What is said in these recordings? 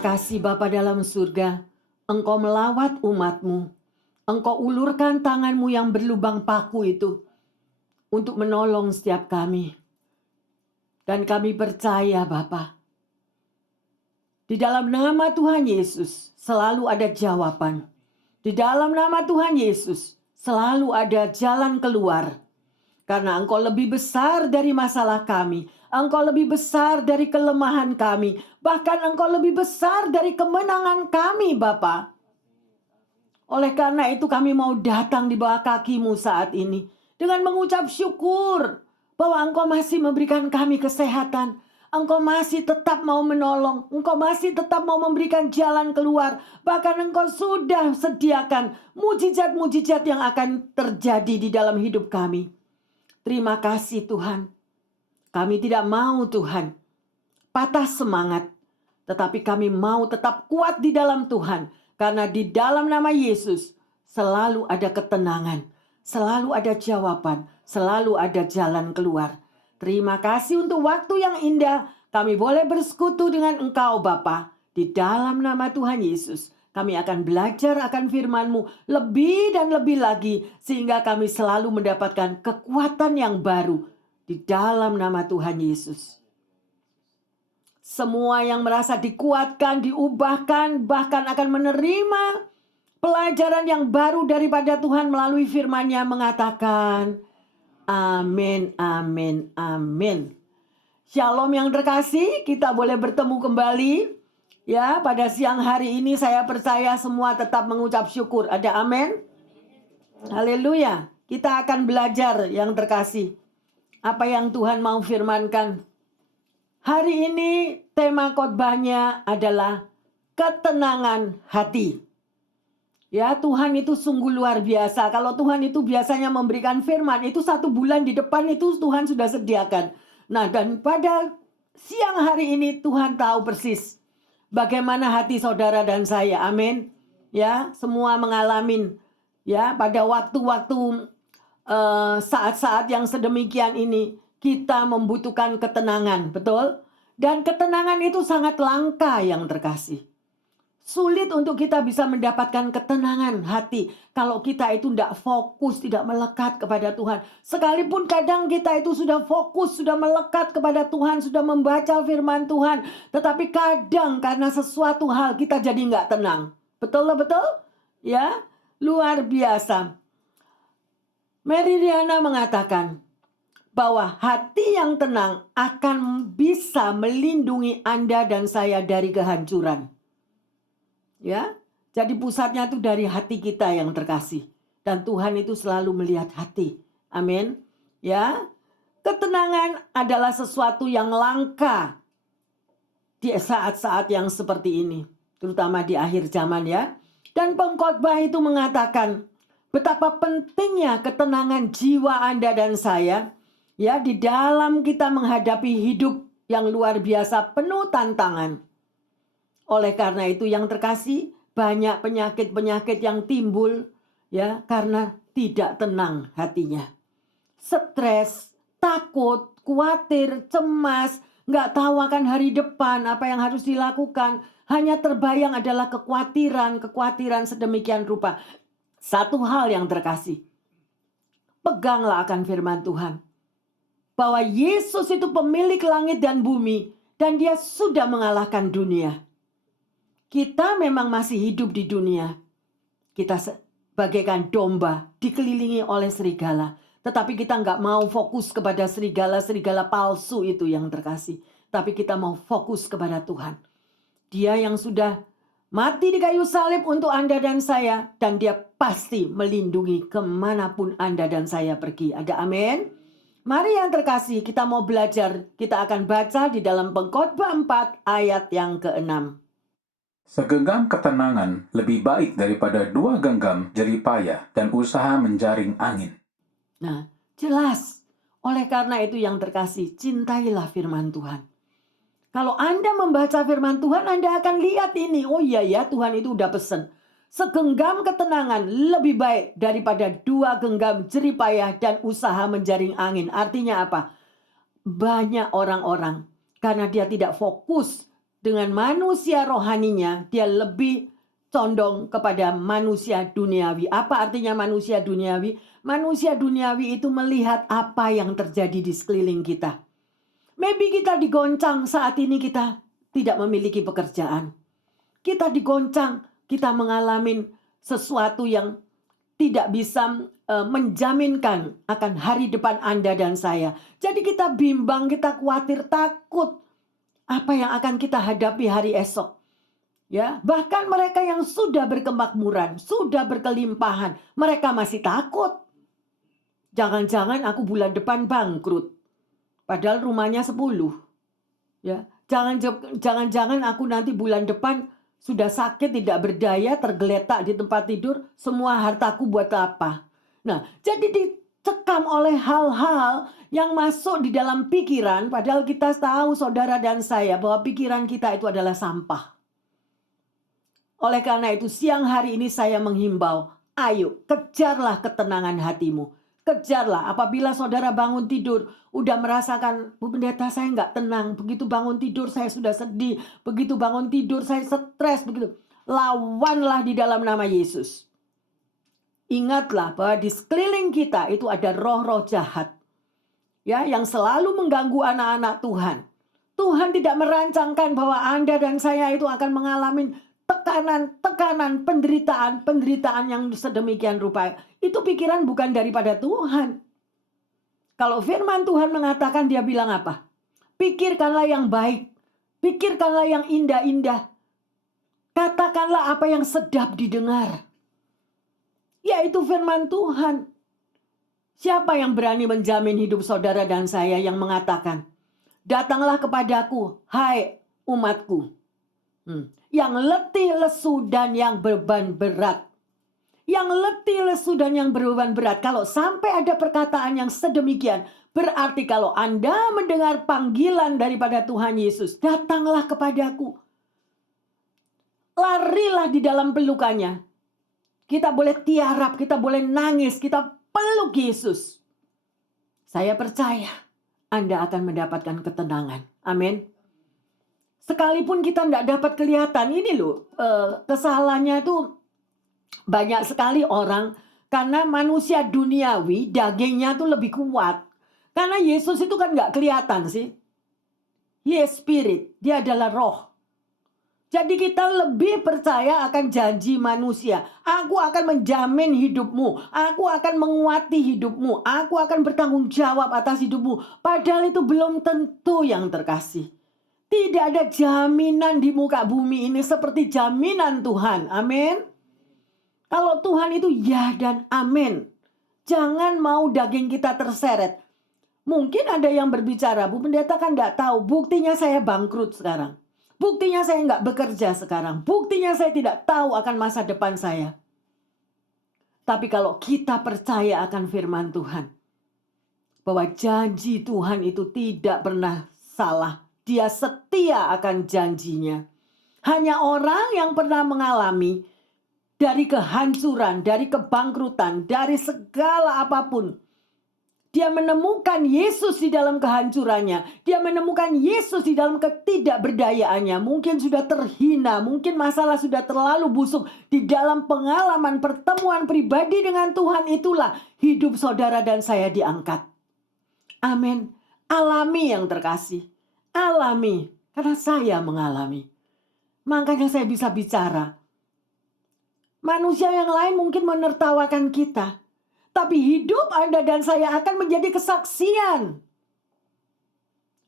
kasih Bapa dalam surga, Engkau melawat umat-Mu. Engkau ulurkan tangan-Mu yang berlubang paku itu untuk menolong setiap kami. Dan kami percaya Bapa, di dalam nama Tuhan Yesus selalu ada jawaban. Di dalam nama Tuhan Yesus selalu ada jalan keluar. Karena Engkau lebih besar dari masalah kami. Engkau lebih besar dari kelemahan kami. Bahkan Engkau lebih besar dari kemenangan kami Bapa. Oleh karena itu kami mau datang di bawah kaki-Mu saat ini. Dengan mengucap syukur bahwa Engkau masih memberikan kami kesehatan. Engkau masih tetap mau menolong. Engkau masih tetap mau memberikan jalan keluar. Bahkan Engkau sudah sediakan mujizat-mujizat yang akan terjadi di dalam hidup kami. Terima kasih Tuhan. Kami tidak mau Tuhan patah semangat. Tetapi kami mau tetap kuat di dalam Tuhan. Karena di dalam nama Yesus selalu ada ketenangan. Selalu ada jawaban. Selalu ada jalan keluar. Terima kasih untuk waktu yang indah. Kami boleh bersekutu dengan Engkau Bapa. Di dalam nama Tuhan Yesus. Kami akan belajar akan firman-Mu lebih dan lebih lagi. Sehingga kami selalu mendapatkan kekuatan yang baru. Di dalam nama Tuhan Yesus. Semua yang merasa dikuatkan, diubahkan, bahkan akan menerima pelajaran yang baru daripada Tuhan melalui firman-Nya mengatakan, amin, amin, amin. Shalom yang terkasih, kita boleh bertemu kembali. Ya, pada siang hari ini saya percaya semua tetap mengucap syukur. Ada amin? Haleluya. Kita akan belajar yang terkasih. Apa yang Tuhan mau firmankan. Hari ini tema khotbahnya adalah ketenangan hati. Ya, Tuhan itu sungguh luar biasa. Kalau Tuhan itu biasanya memberikan firman, itu 1 bulan di depan itu Tuhan sudah sediakan. Nah, dan pada siang hari ini Tuhan tahu persis bagaimana hati saudara dan saya. Amin. Ya, semua mengalami ya pada waktu-waktu saat-saat yang sedemikian ini kita membutuhkan ketenangan, betul? Dan ketenangan itu sangat langka yang terkasih. Sulit untuk kita bisa mendapatkan ketenangan hati kalau kita itu tidak fokus, tidak melekat kepada Tuhan. Sekalipun kadang kita itu sudah fokus, sudah melekat kepada Tuhan, sudah membaca firman Tuhan. Tetapi kadang karena sesuatu hal kita jadi nggak tenang. Betul? Ya, luar biasa. Mary Riana mengatakan bahwa hati yang tenang akan bisa melindungi Anda dan saya dari kehancuran. Ya, jadi pusatnya itu dari hati kita yang terkasih. Dan Tuhan itu selalu melihat hati. Amin. Ya, ketenangan adalah sesuatu yang langka di saat-saat yang seperti ini. Terutama di akhir zaman ya. Dan pengkhotbah itu mengatakan betapa pentingnya ketenangan jiwa Anda dan saya. Ya, di dalam kita menghadapi hidup yang luar biasa penuh tantangan. Oleh karena itu yang terkasih, banyak penyakit-penyakit yang timbul ya karena tidak tenang hatinya. Stres, takut, khawatir, cemas, nggak tahu akan hari depan apa yang harus dilakukan. Hanya terbayang adalah kekhawatiran sedemikian rupa. Satu hal yang terkasih, peganglah akan firman Tuhan. Bahwa Yesus itu pemilik langit dan bumi dan Dia sudah mengalahkan dunia. Kita memang masih hidup di dunia. Kita bagaikan domba dikelilingi oleh serigala. Tetapi kita nggak mau fokus kepada serigala palsu itu yang terkasih. Tapi kita mau fokus kepada Tuhan. Dia yang sudah mati di kayu salib untuk Anda dan saya. Dan Dia pasti melindungi kemanapun Anda dan saya pergi. Ada amin? Mari yang terkasih, kita mau belajar. Kita akan baca di dalam Pengkhotbah 4 ayat yang ke-6. Segenggam ketenangan lebih baik daripada 2 genggam jerih payah dan usaha menjaring angin. Nah, jelas. Oleh karena itu yang terkasih, cintailah firman Tuhan. Kalau Anda membaca firman Tuhan, Anda akan lihat ini. Oh iya ya, Tuhan itu udah pesen. Segenggam ketenangan lebih baik daripada 2 genggam jerih payah dan usaha menjaring angin. Artinya apa? Banyak orang-orang karena dia tidak fokus dengan manusia rohaninya, dia lebih condong kepada manusia duniawi. Apa artinya manusia duniawi? Manusia duniawi itu melihat apa yang terjadi di sekeliling kita. Maybe kita digoncang saat ini, kita tidak memiliki pekerjaan. Kita digoncang, kita mengalami sesuatu yang tidak bisa menjaminkan akan hari depan Anda dan saya. Jadi kita bimbang, kita khawatir, takut apa yang akan kita hadapi hari esok. Ya, bahkan mereka yang sudah berkemakmuran, sudah berkelimpahan, mereka masih takut. Jangan-jangan aku bulan depan bangkrut. Padahal rumahnya 10. Ya, jangan-jangan aku nanti bulan depan sudah sakit, tidak berdaya, tergeletak di tempat tidur, semua hartaku buat apa? Nah, jadi dicekam oleh hal-hal yang masuk di dalam pikiran, padahal kita tahu, saudara dan saya, bahwa pikiran kita itu adalah sampah. Oleh karena itu, siang hari ini saya menghimbau, ayo kejarlah ketenangan hatimu. Kejarlah. Apabila saudara bangun tidur, udah merasakan, Bu Pendeta, saya nggak tenang. Begitu bangun tidur saya sudah sedih. Begitu bangun tidur saya stres. Begitu. Lawanlah di dalam nama Yesus. Ingatlah bahwa di sekeliling kita itu ada roh-roh jahat, ya, yang selalu mengganggu anak-anak Tuhan. Tuhan tidak merancangkan bahwa Anda dan saya itu akan mengalami tekanan, penderitaan yang sedemikian rupa. Itu pikiran bukan daripada Tuhan. Kalau firman Tuhan mengatakan, dia bilang apa? Pikirkanlah yang baik. Pikirkanlah yang indah-indah. Katakanlah apa yang sedap didengar. Yaitu firman Tuhan. Siapa yang berani menjamin hidup saudara dan saya yang mengatakan, datanglah kepadaku, hai umatku, yang letih, lesu, dan yang beban berat. Yang letih, lesu, dan yang beban berat. Kalau sampai ada perkataan yang sedemikian, berarti kalau Anda mendengar panggilan daripada Tuhan Yesus, datanglah kepadaku. Larilah di dalam pelukannya. Kita boleh tiarap, kita boleh nangis, kita peluk Yesus. Saya percaya Anda akan mendapatkan ketenangan. Amin. Sekalipun kita tidak dapat kelihatan, ini loh, kesalahannya itu banyak sekali orang, karena manusia duniawi, dagingnya tuh lebih kuat. Karena Yesus itu kan nggak kelihatan sih. He is spirit, dia adalah roh. Jadi kita lebih percaya akan janji manusia. Aku akan menjamin hidupmu. Aku akan menguati hidupmu. Aku akan bertanggung jawab atas hidupmu. Padahal itu belum tentu yang terkasih. Tidak ada jaminan di muka bumi ini seperti jaminan Tuhan. Amin. Kalau Tuhan itu ya dan amin. Jangan mau daging kita terseret. Mungkin ada yang berbicara, Bu Pendeta kan tidak tahu. Buktinya saya bangkrut sekarang. Buktinya saya nggak bekerja sekarang. Buktinya saya tidak tahu akan masa depan saya. Tapi kalau kita percaya akan firman Tuhan, bahwa janji Tuhan itu tidak pernah salah. Dia setia akan janjinya. Hanya orang yang pernah mengalami dari kehancuran, dari kebangkrutan, dari segala apapun, dia menemukan Yesus di dalam kehancurannya. Dia menemukan Yesus di dalam ketidakberdayaannya. Mungkin sudah terhina. Mungkin masalah sudah terlalu busuk. Di dalam pengalaman pertemuan pribadi dengan Tuhan itulah hidup saudara dan saya diangkat. Amin. Alami yang terkasih. Alami. Karena saya mengalami. Makanya saya bisa bicara. Manusia yang lain mungkin menertawakan kita. Tapi hidup Anda dan saya akan menjadi kesaksian.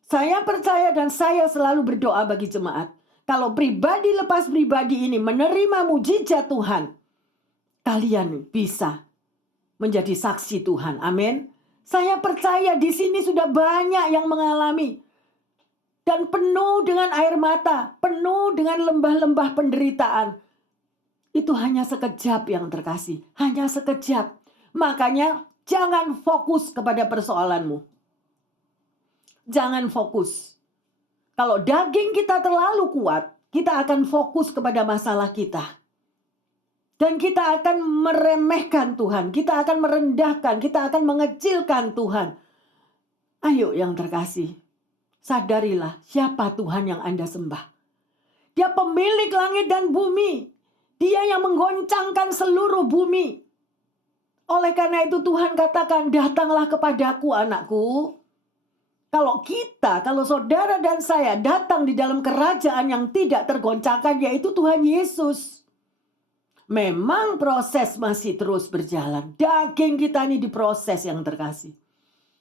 Saya percaya dan saya selalu berdoa bagi jemaat. Kalau pribadi lepas pribadi ini menerima mujizat Tuhan, kalian bisa menjadi saksi Tuhan. Amin. Saya percaya di sini sudah banyak yang mengalami. Dan penuh dengan air mata, penuh dengan lembah-lembah penderitaan. Itu hanya sekejap yang terkasih. Hanya sekejap. Makanya jangan fokus kepada persoalanmu. Jangan fokus. Kalau daging kita terlalu kuat, kita akan fokus kepada masalah kita. Dan kita akan meremehkan Tuhan. Kita akan merendahkan. Kita akan mengecilkan Tuhan. Ayo yang terkasih. Sadarilah siapa Tuhan yang Anda sembah. Dia pemilik langit dan bumi. Dia yang menggoncangkan seluruh bumi. Oleh karena itu Tuhan katakan, datanglah kepadaku anakku. Kalau saudara dan saya datang di dalam kerajaan yang tidak tergoncangkan, yaitu Tuhan Yesus. Memang proses masih terus berjalan. Daging kita ini diproses yang terkasih.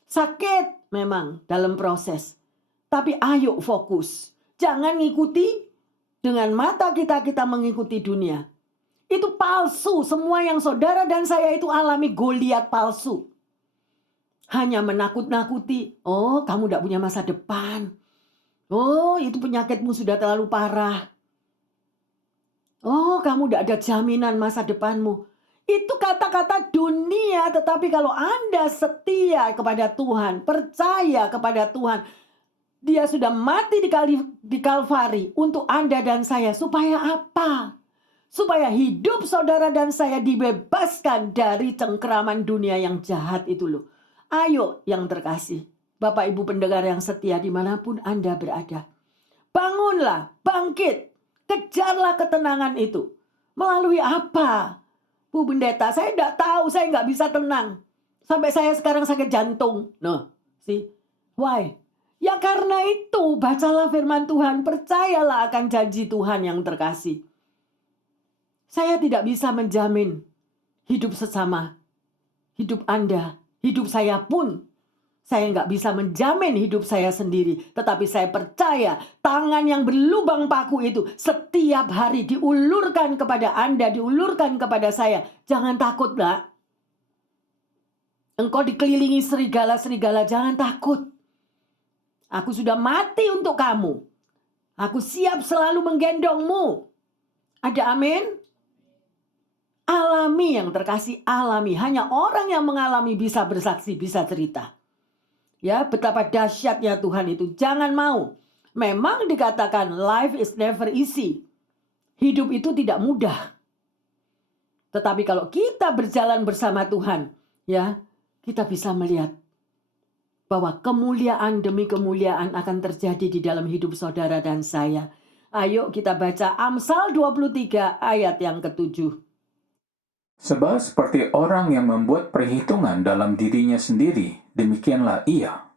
Sakit memang dalam proses. Tapi ayo fokus. Jangan ngikuti dengan mata kita mengikuti dunia. Itu palsu. Semua yang saudara dan saya itu alami Goliat palsu. Hanya menakut-nakuti. Oh, kamu tidak punya masa depan. Oh, itu penyakitmu sudah terlalu parah. Oh, kamu tidak ada jaminan masa depanmu. Itu kata-kata dunia, tetapi kalau Anda setia kepada Tuhan, percaya kepada Tuhan, Dia sudah mati di Kalvari untuk Anda dan saya. Supaya apa? Supaya hidup saudara dan saya dibebaskan dari cengkeraman dunia yang jahat itu loh. Ayo yang terkasih, Bapak Ibu pendengar yang setia dimanapun Anda berada. Bangunlah, bangkit. Kejarlah ketenangan itu. Melalui apa? Bu Pendeta, saya tidak tahu, saya nggak bisa tenang. Sampai saya sekarang sakit jantung. No, see? Why? Ya karena itu, bacalah firman Tuhan, percayalah akan janji Tuhan yang terkasih. Saya tidak bisa menjamin hidup sesama, hidup Anda, hidup saya pun. Saya nggak bisa menjamin hidup saya sendiri. Tetapi saya percaya tangan yang berlubang paku itu setiap hari diulurkan kepada Anda, diulurkan kepada saya. Jangan takut, nak. Engkau dikelilingi serigala-serigala, jangan takut. Aku sudah mati untuk kamu. Aku siap selalu menggendongmu. Ada amin? Alami yang terkasih, alami. Hanya orang yang mengalami bisa bersaksi, bisa cerita. Ya, betapa dahsyatnya Tuhan itu. Jangan mau. Memang dikatakan life is never easy. Hidup itu tidak mudah. Tetapi kalau kita berjalan bersama Tuhan, ya, kita bisa melihat bahwa kemuliaan demi kemuliaan akan terjadi di dalam hidup saudara dan saya. Ayo kita baca Amsal 23 ayat yang ke-7. Sebab seperti orang yang membuat perhitungan dalam dirinya sendiri, demikianlah ia.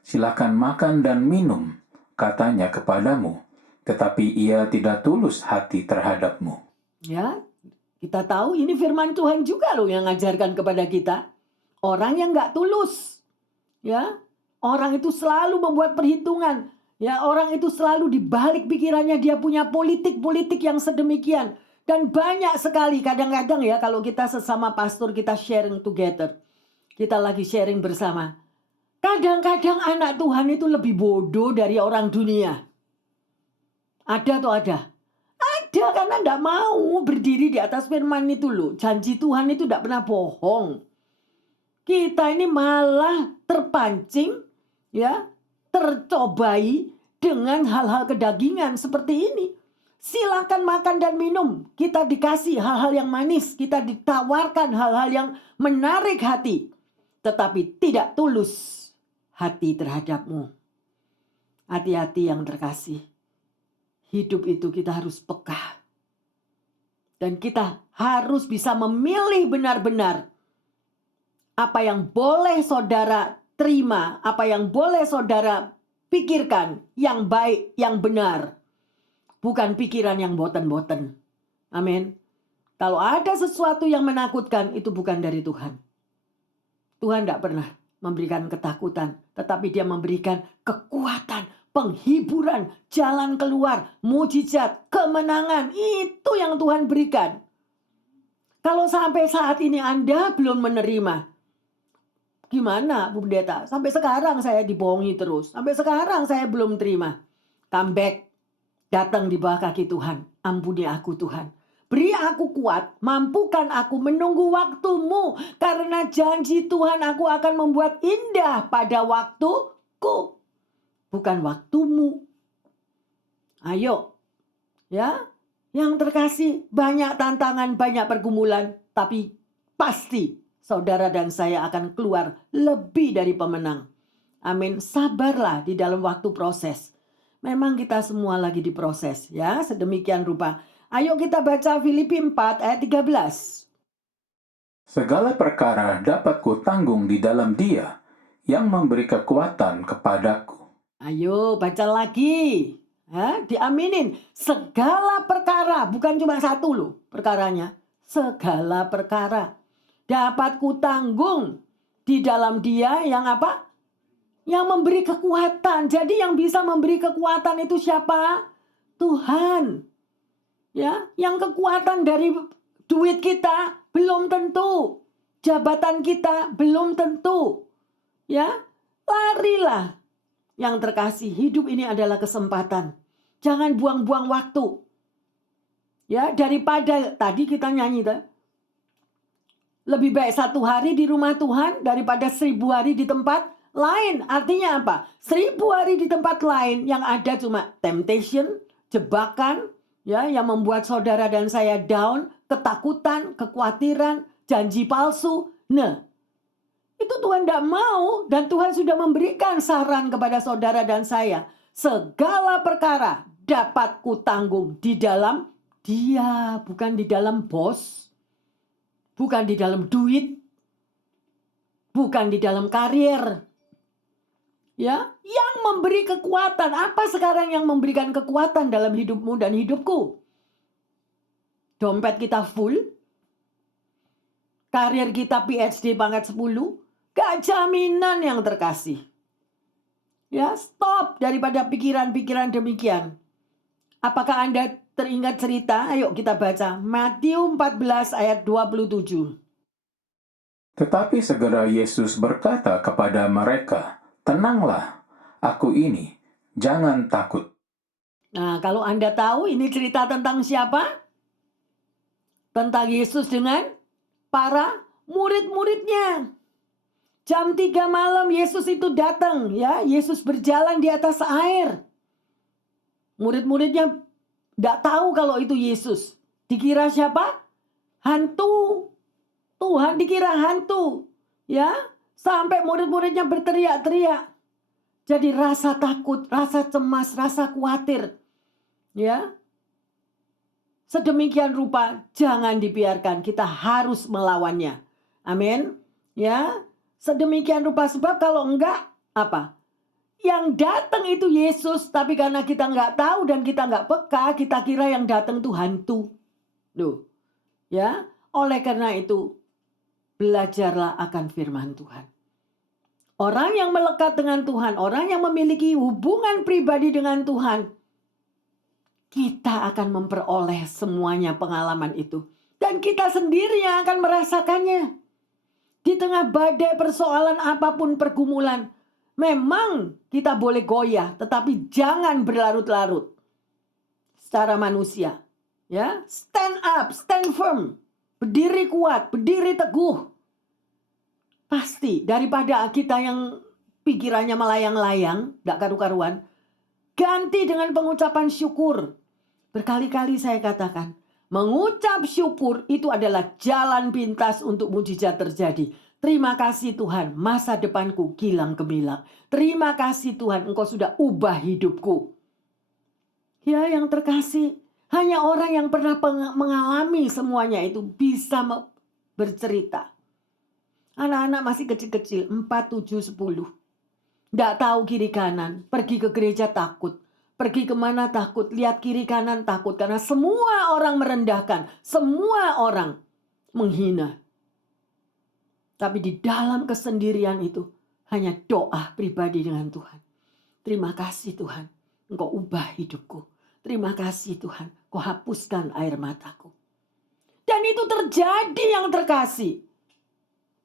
Silakan makan dan minum, katanya kepadamu, tetapi ia tidak tulus hati terhadapmu. Ya, kita tahu ini firman Tuhan juga loh yang ngajarkan kepada kita. Orang yang nggak tulus, ya, orang itu selalu membuat perhitungan. Ya, orang itu selalu dibalik pikirannya dia punya politik-politik yang sedemikian. Dan banyak sekali kadang-kadang ya kalau kita sesama pastor kita sharing together. Kita lagi sharing bersama. Kadang-kadang anak Tuhan itu lebih bodoh dari orang dunia. Ada atau ada? Ada karena tidak mau berdiri di atas firman itu loh. Janji Tuhan itu tidak pernah bohong. Kita ini malah terpancing, ya, tercobai dengan hal-hal kedagingan seperti ini. Silakan makan dan minum. Kita dikasih hal-hal yang manis. Kita ditawarkan hal-hal yang menarik hati. Tetapi tidak tulus hati terhadapmu. Hati-hati yang terkasih. Hidup itu kita harus peka. Dan kita harus bisa memilih benar-benar. Apa yang boleh saudara terima. Apa yang boleh saudara pikirkan. Yang baik, yang benar. Bukan pikiran yang boten-boten. Amin. Kalau ada sesuatu yang menakutkan, itu bukan dari Tuhan. Tuhan tidak pernah memberikan ketakutan. Tetapi dia memberikan kekuatan, penghiburan, jalan keluar, mujizat, kemenangan. Itu yang Tuhan berikan. Kalau sampai saat ini Anda belum menerima, gimana Bu Pendeta? Sampai sekarang saya dibohongi terus. Sampai sekarang saya belum terima. Come back. Datang di bawah kaki Tuhan. Ampuni aku Tuhan. Beri aku kuat. Mampukan aku menunggu waktumu. Karena janji Tuhan aku akan membuat indah pada waktuku. Bukan waktumu. Ayo. Ya. Yang terkasih banyak tantangan, banyak pergumulan. Tapi pasti saudara dan saya akan keluar lebih dari pemenang. Amin. Sabarlah di dalam waktu proses. Memang kita semua lagi diproses ya, sedemikian rupa. Ayo kita baca Filipi 4 ayat 13. Segala perkara dapat kutanggung di dalam Dia yang memberi kekuatan kepadaku. Ayo baca lagi. Ya, diaminin. Segala perkara, bukan cuma satu loh perkaranya. Segala perkara dapat kutanggung di dalam Dia yang apa? Yang memberi kekuatan. Jadi yang bisa memberi kekuatan itu siapa? Tuhan. Ya, yang kekuatan dari duit kita belum tentu. Jabatan kita belum tentu. Ya, larilah. Yang terkasih, hidup ini adalah kesempatan. Jangan buang-buang waktu. Ya, daripada tadi kita nyanyi, lebih baik 1 hari di rumah Tuhan daripada 1000 hari di tempat lain. Artinya apa? 1000 hari di tempat lain yang ada cuma temptation, jebakan, ya, yang membuat saudara dan saya down, ketakutan, kekhawatiran, janji palsu. Nah, itu Tuhan tidak mau, dan Tuhan sudah memberikan saran kepada saudara dan saya. Segala perkara dapat kutanggung di dalam Dia, bukan di dalam bos, bukan di dalam duit, bukan di dalam karir. Ya, yang memberi kekuatan. Apa sekarang yang memberikan kekuatan dalam hidupmu dan hidupku? Dompet kita full, karir kita PhD pangkat 10, gak jaminan yang terkasih. Ya, stop daripada pikiran-pikiran demikian. Apakah Anda teringat cerita? Ayo kita baca Matius 14 ayat 27. Tetapi segera Yesus berkata kepada mereka, "Tenanglah, aku ini, jangan takut." Nah, kalau Anda tahu ini cerita tentang siapa? Tentang Yesus dengan para murid-muridnya. Jam 3 malam Yesus itu datang, ya. Yesus berjalan di atas air. Murid-muridnya tidak tahu kalau itu Yesus. Dikira siapa? Hantu. Tuhan dikira hantu. Ya, sampai murid-muridnya berteriak-teriak. Jadi rasa takut, rasa cemas, rasa khawatir. Ya. Sedemikian rupa jangan dibiarkan, kita harus melawannya. Amin. Ya. Sedemikian rupa, sebab kalau enggak apa? Yang datang itu Yesus, tapi karena kita enggak tahu dan kita enggak peka, kita kira yang datang itu hantu. Loh. Ya. Oleh karena itu, belajarlah akan firman Tuhan. Orang yang melekat dengan Tuhan, orang yang memiliki hubungan pribadi dengan Tuhan, kita akan memperoleh semuanya pengalaman itu. Dan kita sendiri yang akan merasakannya. Di tengah badai persoalan apapun pergumulan, memang kita boleh goyah, tetapi jangan berlarut-larut. Secara manusia, ya, stand up, stand firm, berdiri kuat, berdiri teguh. Pasti daripada kita yang pikirannya melayang-layang, tidak karu-karuan, ganti dengan pengucapan syukur. Berkali-kali saya katakan, mengucap syukur itu adalah jalan pintas untuk mujizat terjadi. Terima kasih Tuhan, masa depanku gilang gemilang. Terima kasih Tuhan, Engkau sudah ubah hidupku. Ya, yang terkasih, hanya orang yang pernah mengalami semuanya itu bisa bercerita. Anak-anak masih kecil-kecil, 4, 7, 10. Tidak tahu kiri kanan, pergi ke gereja takut. Pergi kemana takut, lihat kiri kanan takut. Karena semua orang merendahkan, semua orang menghina. Tapi di dalam kesendirian itu, hanya doa pribadi dengan Tuhan. Terima kasih Tuhan, Engkau ubah hidupku. Terima kasih Tuhan, Kau hapuskan air mataku. Dan itu terjadi yang terkasih.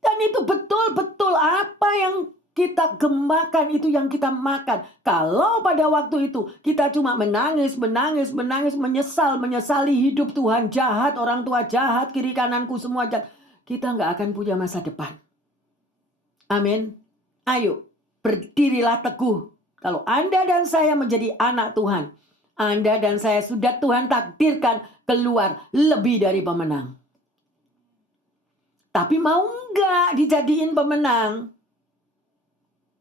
Dan itu betul-betul apa yang kita gemakan, itu yang kita makan. Kalau pada waktu itu kita cuma menangis, menyesali hidup Tuhan jahat, orang tua jahat, kiri kananku semua jahat, kita nggak akan punya masa depan. Amin. Ayo, berdirilah teguh. Kalau Anda dan saya menjadi anak Tuhan, Anda dan saya sudah Tuhan takdirkan keluar lebih dari pemenang. Tapi mau nggak dijadiin pemenang?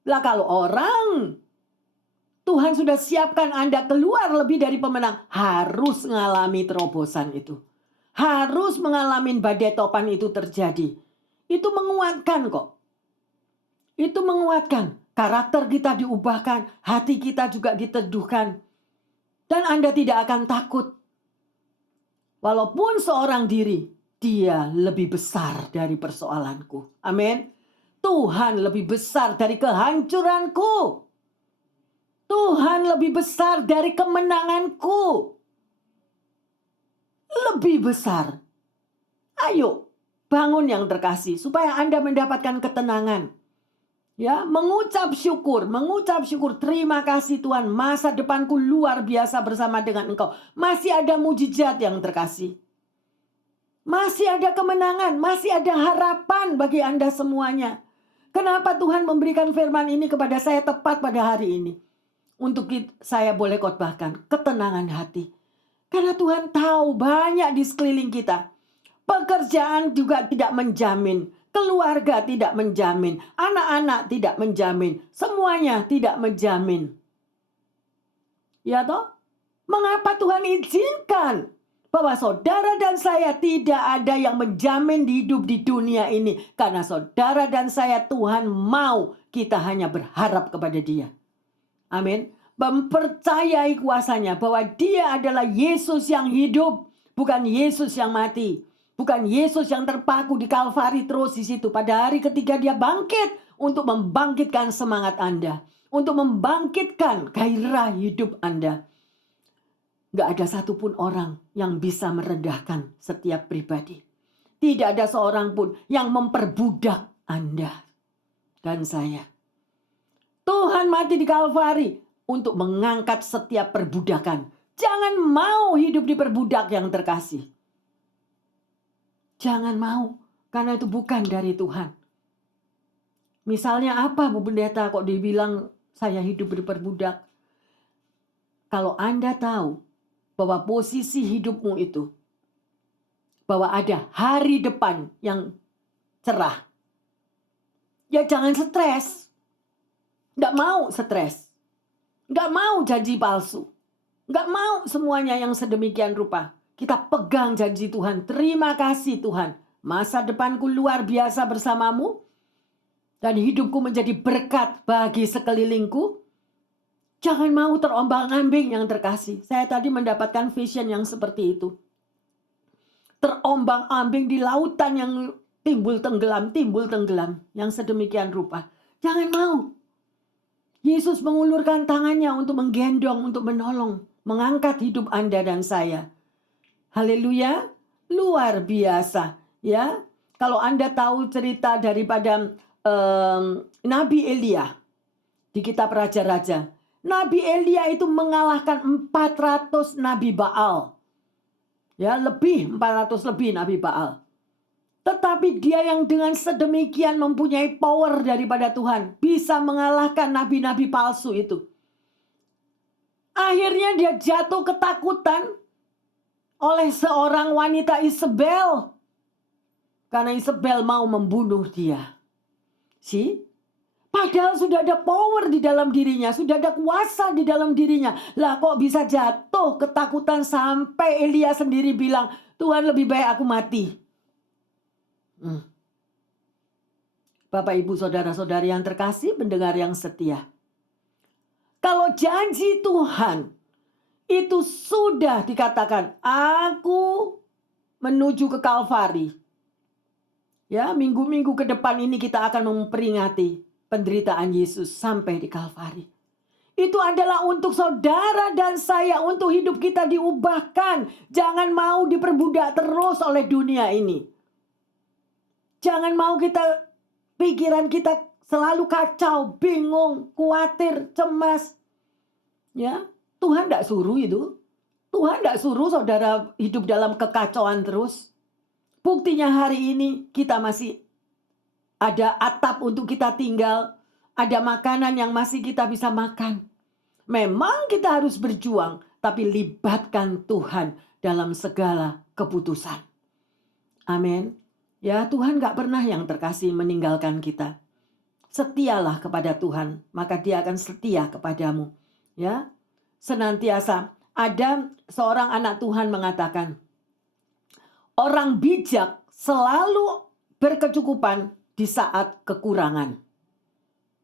Lah kalau orang Tuhan sudah siapkan Anda keluar lebih dari pemenang. Harus mengalami terobosan itu. Harus mengalami badai topan itu terjadi. Itu menguatkan kok. Itu menguatkan. Karakter kita diubahkan. Hati kita juga diteduhkan. Dan Anda tidak akan takut. Walaupun seorang diri, dia lebih besar dari persoalanku. Amin. Tuhan lebih besar dari kehancuranku. Tuhan lebih besar dari kemenanganku. Lebih besar. Ayo, bangun yang terkasih supaya Anda mendapatkan ketenangan. Ya, mengucap syukur. Terima kasih Tuhan, masa depanku luar biasa bersama dengan Engkau. Masih ada mujizat yang terkasih. Masih ada kemenangan, masih ada harapan bagi Anda semuanya. Kenapa Tuhan memberikan firman ini kepada saya tepat pada hari ini? Untuk saya boleh khotbahkan ketenangan hati. Karena Tuhan tahu banyak di sekeliling kita. Pekerjaan juga tidak menjamin. Keluarga tidak menjamin. Anak-anak tidak menjamin. Semuanya tidak menjamin. Ya toh? Mengapa Tuhan izinkan bahwa saudara dan saya tidak ada yang menjamin hidup di dunia ini? Karena saudara dan saya Tuhan mau kita hanya berharap kepada Dia. Amin. Mempercayai kuasanya bahwa Dia adalah Yesus yang hidup, bukan Yesus yang mati. Bukan Yesus yang terpaku di Kalvari terus di situ. Pada hari ketiga Dia bangkit untuk membangkitkan semangat Anda, untuk membangkitkan gairah hidup Anda. Gak ada satupun orang yang bisa merendahkan setiap pribadi. Tidak ada seorang pun yang memperbudak Anda dan saya. Tuhan mati di Kalvari untuk mengangkat setiap perbudakan. Jangan mau hidup diperbudak yang terkasih. Jangan mau, karena itu bukan dari Tuhan. Misalnya apa Bu Pendeta kok dibilang saya hidup diperbudak? Kalau Anda tahu bahwa posisi hidupmu itu, bahwa ada hari depan yang cerah, ya jangan stres. Nggak mau stres. Nggak mau janji palsu. Nggak mau semuanya yang sedemikian rupa. Kita pegang janji Tuhan. Terima kasih Tuhan. Masa depanku luar biasa bersamamu. Dan hidupku menjadi berkat bagi sekelilingku. Jangan mau terombang-ambing yang terkasih. Saya tadi mendapatkan vision yang seperti itu. Terombang-ambing di lautan yang timbul tenggelam. Yang sedemikian rupa. Jangan mau. Yesus mengulurkan tangannya untuk menggendong, untuk menolong, mengangkat hidup Anda dan saya. Haleluya, luar biasa. Ya, kalau Anda tahu cerita daripada Nabi Elia di kitab Raja-Raja. Nabi Elia itu mengalahkan 400 Nabi Baal. Ya, 400 lebih Nabi Baal. Tetapi dia yang dengan sedemikian mempunyai power daripada Tuhan, bisa mengalahkan nabi-nabi palsu itu. Akhirnya dia jatuh ketakutan oleh seorang wanita Isabel. Karena Isabel mau membunuh dia. Padahal sudah ada power di dalam dirinya, sudah ada kuasa di dalam dirinya. Lah kok bisa jatuh ketakutan sampai Elia sendiri bilang, Tuhan lebih baik aku mati. Bapak, Ibu, Saudara-saudari yang terkasih, pendengar yang setia. Kalau janji Tuhan itu sudah dikatakan, aku menuju ke Kalvari. Ya, minggu-minggu ke depan ini kita akan memperingati penderitaan Yesus sampai di Kalvari. Itu adalah untuk saudara dan saya, untuk hidup kita diubahkan. Jangan mau diperbudak terus oleh dunia ini. Jangan mau pikiran kita selalu kacau, bingung, khawatir, cemas. Ya, Tuhan tidak suruh itu. Tuhan tidak suruh saudara hidup dalam kekacauan terus. Buktinya hari ini kita masih ada atap untuk kita tinggal. Ada makanan yang masih kita bisa makan. Memang kita harus berjuang, tapi libatkan Tuhan dalam segala keputusan. Amin. Ya, Tuhan gak pernah yang terkasih meninggalkan kita. Setialah kepada Tuhan, maka Dia akan setia kepadamu. Ya, senantiasa ada seorang anak Tuhan mengatakan, orang bijak selalu berkecukupan di saat kekurangan.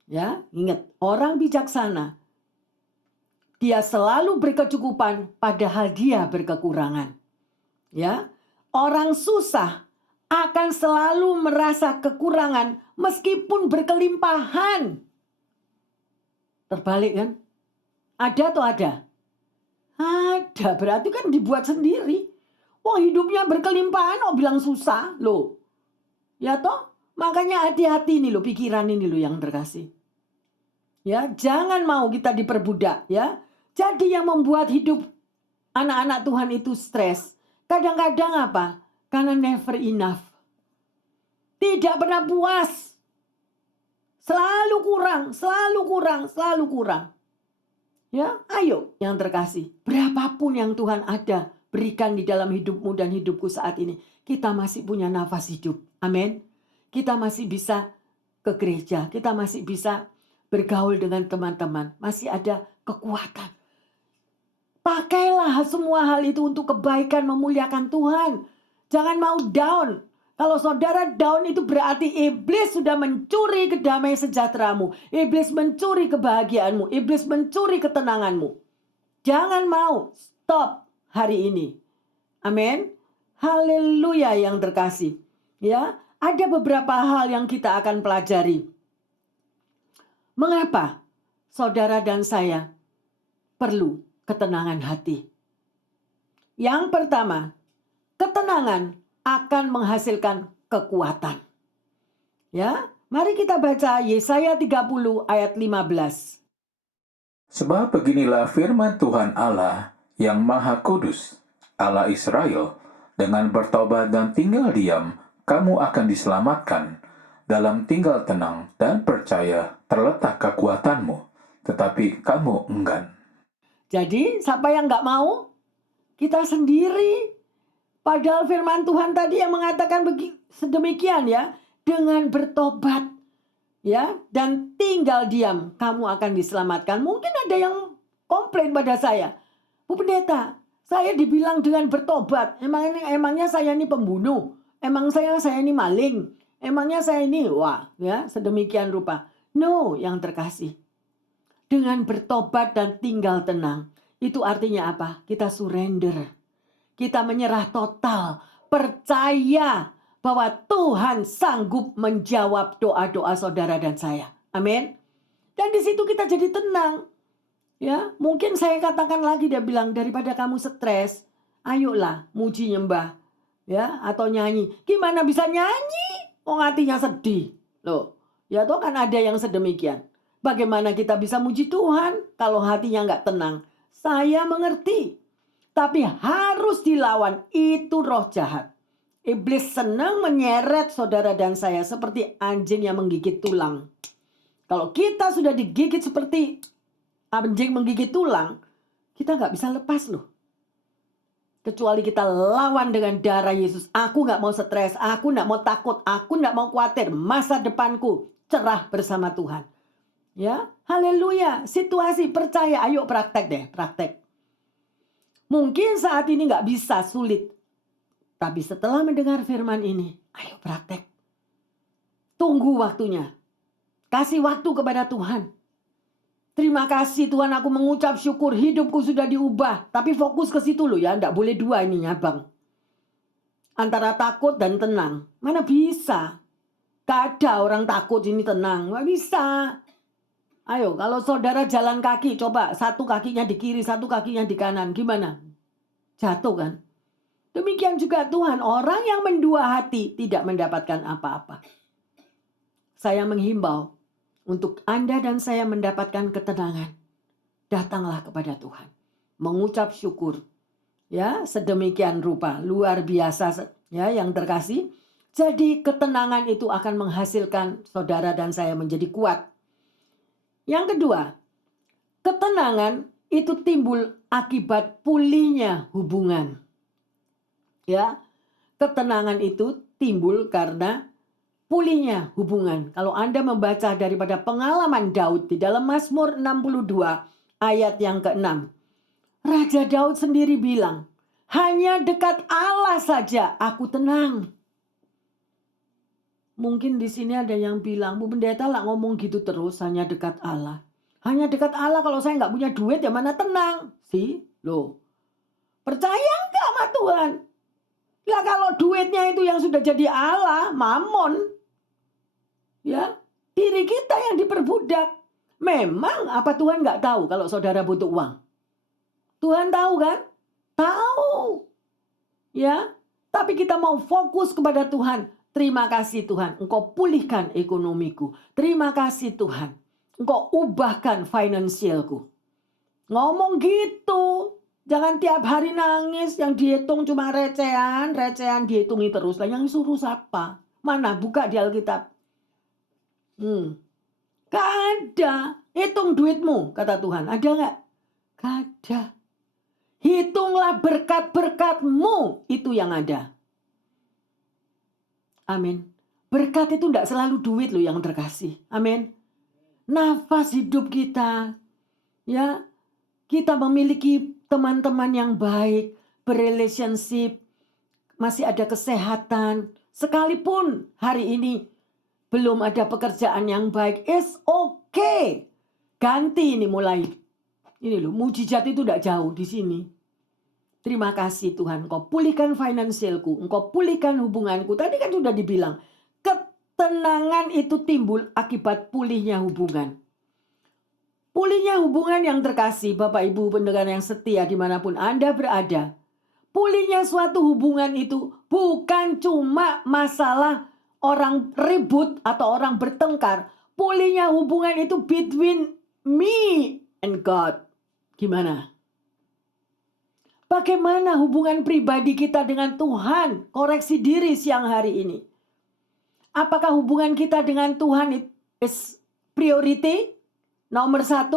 Ya, ingat, orang bijaksana dia selalu berkecukupan padahal dia berkekurangan. Ya, orang susah akan selalu merasa kekurangan meskipun berkelimpahan. Terbalik kan? Ada atau ada? Ada, berarti kan dibuat sendiri. Wah, hidupnya berkelimpahan, oh bilang susah loh. Ya toh? Makanya hati-hati nih loh, pikiran ini loh yang terkasih. Ya, jangan mau kita diperbudak ya. Jadi yang membuat hidup anak-anak Tuhan itu stres. Kadang-kadang apa? Karena never enough. Tidak pernah puas. Selalu kurang, selalu kurang, selalu kurang. Ya, ayo yang terkasih. Berapapun yang Tuhan ada berikan di dalam hidupmu dan hidupku saat ini. Kita masih punya nafas hidup. Amin. Kita masih bisa ke gereja. Kita masih bisa bergaul dengan teman-teman. Masih ada kekuatan. Pakailah semua hal itu untuk kebaikan, memuliakan Tuhan. Jangan mau down. Kalau saudara down itu berarti iblis sudah mencuri kedamaian sejahteramu. Iblis mencuri kebahagiaanmu. Iblis mencuri ketenanganmu. Jangan mau stop hari ini. Amin. Haleluya yang terkasih. Ya, ada beberapa hal yang kita akan pelajari. Mengapa saudara dan saya perlu ketenangan hati? Yang pertama, ketenangan akan menghasilkan kekuatan. Ya, mari kita baca Yesaya 30 ayat 15. Sebab beginilah firman Tuhan Allah yang Maha Kudus, Allah Israel, dengan bertobat dan tinggal diam, kamu akan diselamatkan. Dalam tinggal tenang dan percaya terletak kekuatanmu, tetapi kamu enggan. Jadi, siapa yang nggak mau? Kita sendiri. Padahal firman Tuhan tadi yang mengatakan sedemikian ya, dengan bertobat ya dan tinggal diam, kamu akan diselamatkan. Mungkin ada yang komplain pada saya, Bu Pendeta, saya dibilang dengan bertobat, emangnya saya ini pembunuh, emang saya ini maling, emangnya saya ini wah ya sedemikian rupa. No, yang terkasih. Dengan bertobat dan tinggal tenang, itu artinya apa? Kita surrender. Kita menyerah total, percaya bahwa Tuhan sanggup menjawab doa-doa saudara dan saya. Amin. Dan di situ kita jadi tenang. Ya, mungkin saya katakan lagi, dia bilang, daripada kamu stres, ayolah muji nyembah ya atau nyanyi. Gimana bisa nyanyi? Oh, hatinya sedih. Loh, ya toh kan ada yang sedemikian. Bagaimana kita bisa muji Tuhan kalau hatinya nggak tenang? Saya mengerti. Tapi harus dilawan, itu roh jahat. Iblis senang menyeret saudara dan saya seperti anjing yang menggigit tulang. Kalau kita sudah digigit seperti anjing menggigit tulang, kita nggak bisa lepas loh. Kecuali kita lawan dengan darah Yesus. Aku nggak mau stres, aku nggak mau takut, aku nggak mau khawatir. Masa depanku cerah bersama Tuhan. Ya, haleluya. Situasi percaya, ayo praktek deh, praktek. Mungkin saat ini nggak bisa, sulit. Tapi setelah mendengar firman ini, ayo praktek. Tunggu waktunya. Kasih waktu kepada Tuhan. Terima kasih Tuhan, aku mengucap syukur hidupku sudah diubah. Tapi fokus ke situ loh ya, nggak boleh dua ini nyabang. Antara takut dan tenang. Mana bisa? Gak ada orang takut ini tenang. Nggak bisa. Ayo, kalau saudara jalan kaki, coba satu kakinya di kiri, satu kakinya di kanan. Gimana? Jatuh kan? Demikian juga Tuhan, orang yang mendua hati tidak mendapatkan apa-apa. Saya menghimbau untuk Anda dan saya mendapatkan ketenangan. Datanglah kepada Tuhan. Mengucap syukur. Ya, sedemikian rupa. Luar biasa ya yang terkasih. Jadi ketenangan itu akan menghasilkan saudara dan saya menjadi kuat. Yang kedua, ketenangan itu timbul akibat pulihnya hubungan. Ya, ketenangan itu timbul karena pulihnya hubungan. Kalau Anda membaca daripada pengalaman Daud di dalam Mazmur 62 ayat yang ke-6. Raja Daud sendiri bilang, hanya dekat Allah saja aku tenang. Mungkin di sini ada yang bilang, Bu Pendeta lah ngomong gitu terus, hanya dekat Allah. Hanya dekat Allah, kalau saya nggak punya duit ya mana tenang. Loh, percaya nggak sama Tuhan? Lah kalau duitnya itu yang sudah jadi Allah, mamon, ya diri kita yang diperbudak. Memang apa Tuhan nggak tahu kalau saudara butuh uang? Tuhan tahu kan? Tahu. Ya, tapi kita mau fokus kepada Tuhan. Terima kasih Tuhan, Engkau pulihkan ekonomiku. Terima kasih Tuhan, Engkau ubahkan finansialku. Ngomong gitu. Jangan tiap hari nangis, yang dihitung cuma recehan dihitungi terus. Lah yang suruh siapa? Mana? Buka di Alkitab. Gak ada. Hitung duitmu, kata Tuhan. Ada gak? Gak ada. Hitunglah berkat-berkatmu, itu yang ada. Amin. Berkat itu tidak selalu duit loh yang terkasih. Amin. Nafas hidup kita. Ya, kita memiliki teman-teman yang baik, berrelationship, masih ada kesehatan. Sekalipun hari ini belum ada pekerjaan yang baik, it's okay. Ganti ini mulai. Ini loh, mujizat itu tidak jauh di sini. Terima kasih Tuhan, Engkau pulihkan finansialku, Engkau pulihkan hubunganku. Tadi kan sudah dibilang, ketenangan itu timbul akibat pulihnya hubungan. Pulihnya hubungan yang terkasih, Bapak Ibu pendengar yang setia dimanapun Anda berada. Pulihnya suatu hubungan itu bukan cuma masalah orang ribut atau orang bertengkar. Pulihnya hubungan itu between me and God. Gimana? Bagaimana hubungan pribadi kita dengan Tuhan? Koreksi diri siang hari ini. Apakah hubungan kita dengan Tuhan is priority? Nomor 1,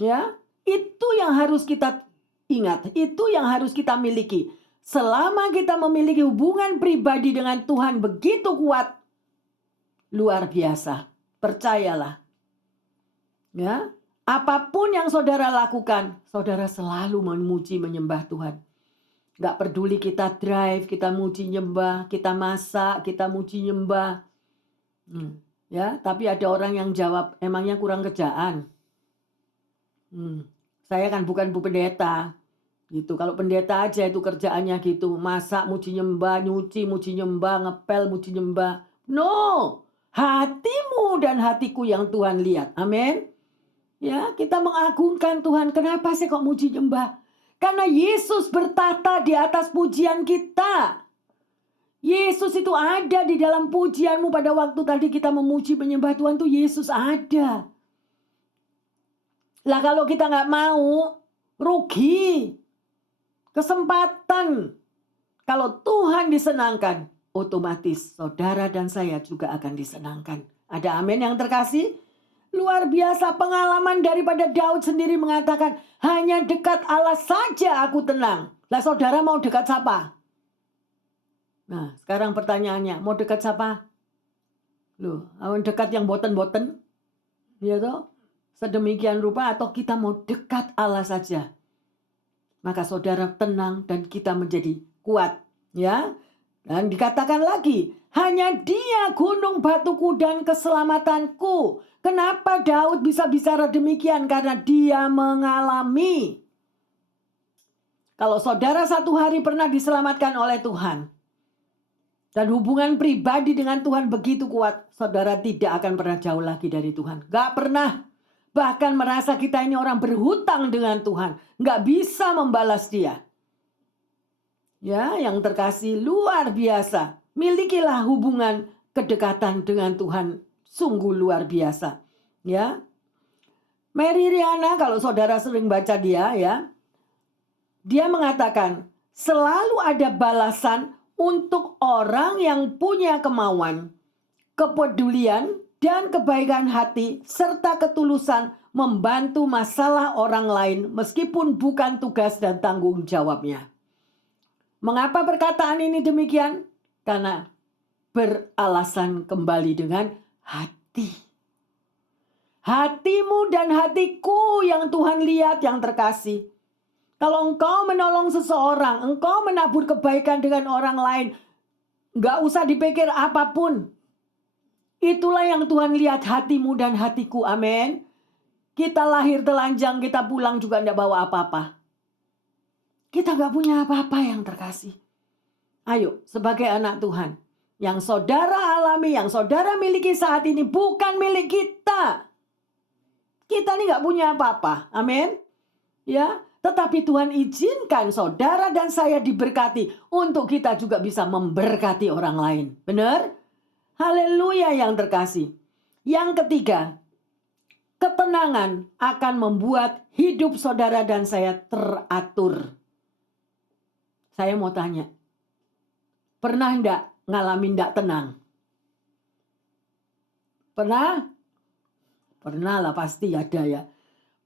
ya, itu yang harus kita ingat, itu yang harus kita miliki. Selama kita memiliki hubungan pribadi dengan Tuhan begitu kuat, luar biasa, percayalah. Ya, apapun yang saudara lakukan, saudara selalu memuji menyembah Tuhan. Gak peduli kita drive, kita muji nyembah, kita masak, kita muji nyembah. Ya, tapi ada orang yang jawab, emangnya kurang kerjaan. Saya kan bukan Bu Pendeta. Gitu. Kalau pendeta aja itu kerjaannya gitu, masak muji nyembah, nyuci muji nyembah, ngepel muji nyembah. No, hatimu dan hatiku yang Tuhan lihat. Amin. Ya, kita mengagungkan Tuhan. Kenapa sih kok muji nyembah? Karena Yesus bertata di atas pujian kita. Yesus itu ada di dalam pujianmu. Pada waktu tadi kita memuji menyembah Tuhan tuh Yesus ada. Lah kalau kita nggak mau, rugi. Kesempatan. Kalau Tuhan disenangkan, otomatis saudara dan saya juga akan disenangkan. Ada amin yang terkasih? Luar biasa pengalaman daripada Daud sendiri mengatakan, hanya dekat Allah saja aku tenang. Lah saudara mau dekat siapa? Nah, sekarang pertanyaannya, mau dekat siapa? Loh, mau dekat yang boten-boten? Ya toh? Sedemikian rupa atau kita mau dekat Allah saja? Maka saudara tenang dan kita menjadi kuat, ya. Dan dikatakan lagi, hanya Dia gunung batuku dan keselamatanku. Kenapa Daud bisa bicara demikian? Karena dia mengalami. Kalau saudara satu hari pernah diselamatkan oleh Tuhan, dan hubungan pribadi dengan Tuhan begitu kuat, saudara tidak akan pernah jauh lagi dari Tuhan. Gak pernah. Bahkan merasa kita ini orang berhutang dengan Tuhan. Gak bisa membalas Dia. Ya, yang terkasih luar biasa. Milikilah hubungan kedekatan dengan Tuhan. Sungguh luar biasa. Ya. Mary Riana, kalau saudara sering baca dia, ya. Dia mengatakan, selalu ada balasan untuk orang yang punya kemauan, kepedulian, dan kebaikan hati, serta ketulusan membantu masalah orang lain meskipun bukan tugas dan tanggung jawabnya. Mengapa perkataan ini demikian? Karena beralasan kembali dengan hati. Hatimu dan hatiku yang Tuhan lihat yang terkasih. Kalau engkau menolong seseorang, engkau menabur kebaikan dengan orang lain, nggak usah dipikir apapun. Itulah yang Tuhan lihat, hatimu dan hatiku. Amin. Kita lahir telanjang, kita pulang juga nggak bawa apa-apa. Kita nggak punya apa-apa yang terkasih. Ayo, sebagai anak Tuhan, yang saudara alami, yang saudara miliki saat ini bukan milik kita. Kita ini nggak punya apa-apa. Amin. Ya, tetapi Tuhan izinkan saudara dan saya diberkati untuk kita juga bisa memberkati orang lain. Benar? Haleluya yang terkasih. Yang ketiga, ketenangan akan membuat hidup saudara dan saya teratur. Saya mau tanya, pernah enggak ngalamin enggak tenang? Pernah? Pernah lah, pasti ada ya.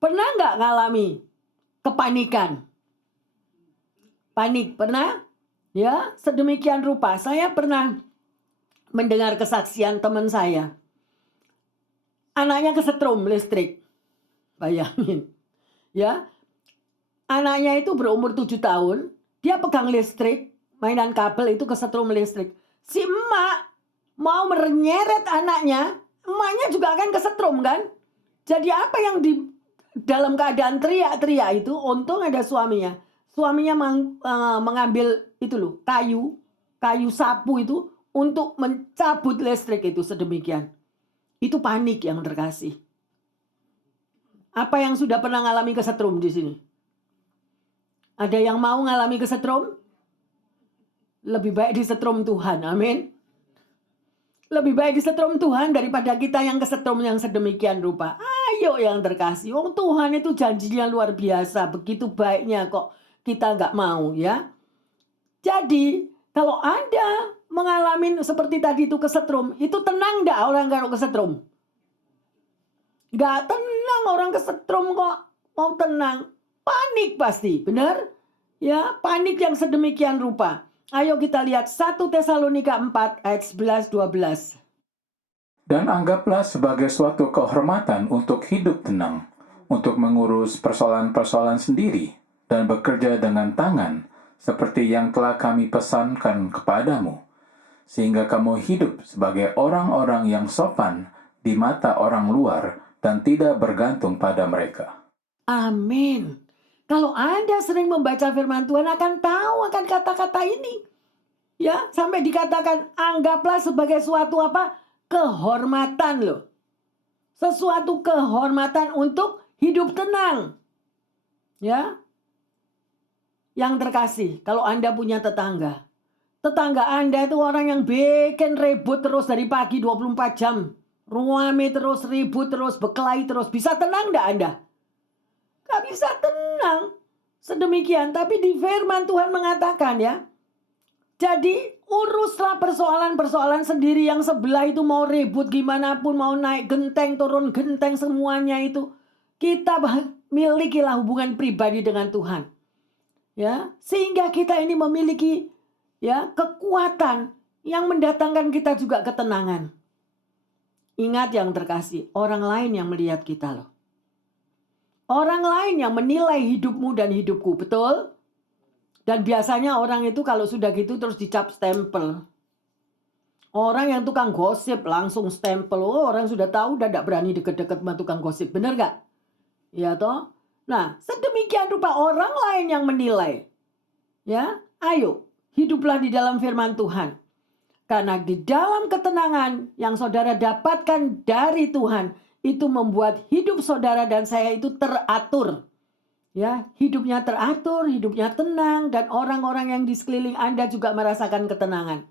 Pernah enggak ngalami kepanikan? Panik, pernah? Ya, sedemikian rupa. Saya pernah mendengar kesaksian teman saya. Anaknya kesetrum listrik. Bayangin. Ya. Anaknya itu berumur 7 tahun. Dia pegang listrik, mainan kabel itu kesetrum listrik. Si emak mau menyeret anaknya, emaknya juga akan kesetrum kan? Jadi apa yang di dalam keadaan teriak-teriak itu, untung ada suaminya. Suaminya mengambil itu loh, kayu sapu itu untuk mencabut listrik itu sedemikian. Itu panik yang terkasih. Apa yang sudah pernah ngalami kesetrum di sini? Ada yang mau ngalami kesetrum? Lebih baik disetrum Tuhan, amin. Lebih baik disetrum Tuhan daripada kita yang kesetrum yang sedemikian rupa. Ayo yang terkasih, Tuhan itu janjinya luar biasa, begitu baiknya kok kita nggak mau ya. Jadi kalau Anda mengalami seperti tadi itu kesetrum, itu tenang nggak orang kalau kesetrum? Nggak tenang orang kesetrum kok, mau tenang. Panik pasti, benar? Ya, panik yang sedemikian rupa. Ayo kita lihat 1 Tesalonika 4 ayat 11-12. Dan anggaplah sebagai suatu kehormatan untuk hidup tenang, untuk mengurus persoalan-persoalan sendiri, dan bekerja dengan tangan, seperti yang telah kami pesankan kepadamu, sehingga kamu hidup sebagai orang-orang yang sopan di mata orang luar dan tidak bergantung pada mereka. Amin. Kalau Anda sering membaca firman Tuhan akan tahu akan kata-kata ini. Ya, sampai dikatakan anggaplah sebagai suatu apa? Kehormatan loh. Sesuatu kehormatan untuk hidup tenang. Ya. Yang terkasih, kalau Anda punya tetangga. Tetangga Anda itu orang yang bikin ribut terus dari pagi 24 jam. Ruame terus, ribut terus, berkelahi terus. Bisa tenang enggak Anda? Gak bisa tenang. Sedemikian, tapi di firman Tuhan mengatakan ya. Jadi uruslah persoalan-persoalan sendiri, yang sebelah itu mau ribut gimana pun, mau naik genteng, turun genteng, semuanya itu. Kita milikilah hubungan pribadi dengan Tuhan. Ya, sehingga kita ini memiliki ya kekuatan yang mendatangkan kita juga ketenangan. Ingat yang terkasih, orang lain yang melihat kita loh. Orang lain yang menilai hidupmu dan hidupku, betul? Dan biasanya orang itu kalau sudah gitu terus dicap stempel. Orang yang tukang gosip langsung stempel. Oh, orang sudah tahu, udah tidak berani deket-deket sama tukang gosip. Benar gak? Ya toh? Nah, sedemikian rupa orang lain yang menilai. Ya, ayo, hiduplah di dalam firman Tuhan. Karena di dalam ketenangan yang saudara dapatkan dari Tuhan, itu membuat hidup saudara dan saya itu teratur. Ya, hidupnya teratur, hidupnya tenang, dan orang-orang yang di sekeliling Anda juga merasakan ketenangan.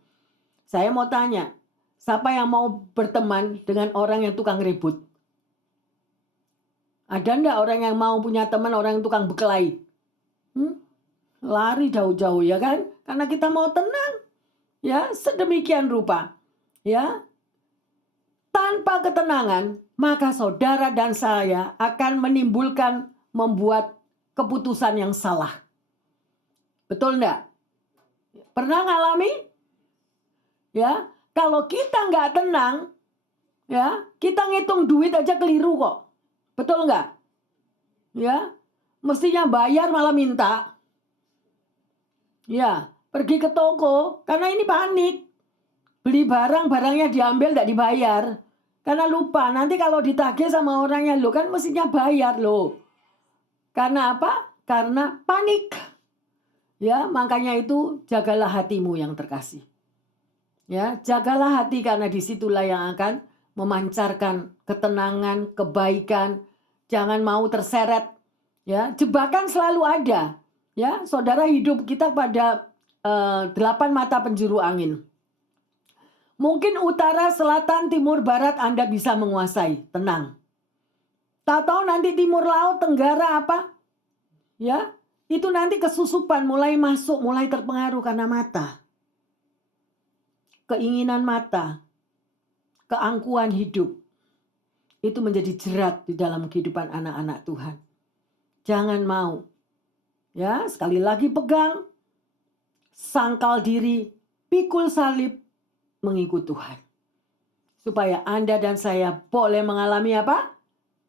Saya mau tanya, siapa yang mau berteman dengan orang yang tukang ribut? Ada enggak orang yang mau punya teman orang yang tukang berkelahi? Lari jauh-jauh ya kan? Karena kita mau tenang. Ya, sedemikian rupa. Ya. Tanpa ketenangan, maka saudara dan saya akan membuat keputusan yang salah. Betul enggak? Pernah ngalami? Ya, kalau kita nggak tenang, ya, kita ngitung Ngitung duit aja keliru kok. Betul nggak? Ya, mestinya bayar malah minta. Ya, pergi ke toko karena ini panik. Beli barang, barangnya diambil tidak dibayar. Karena lupa, nanti kalau ditagih sama orangnya, lo kan mestinya bayar lo. Karena apa? Karena panik. Ya, makanya itu jagalah hatimu yang terkasih. Ya, jagalah hati karena disitulah yang akan memancarkan ketenangan, kebaikan. Jangan mau terseret. Ya, jebakan selalu ada. Ya, saudara, hidup kita pada 8 mata penjuru angin. Mungkin utara, selatan, timur, barat Anda bisa menguasai. Tenang. Tak tahu nanti timur laut, tenggara apa? Ya, itu nanti kesusupan mulai masuk, mulai terpengaruh karena mata. Keinginan mata, keangkuhan hidup. Itu menjadi jerat di dalam kehidupan anak-anak Tuhan. Jangan mau. Ya, sekali lagi pegang. Sangkal diri, pikul salib, mengikut Tuhan. Supaya Anda dan saya boleh mengalami apa?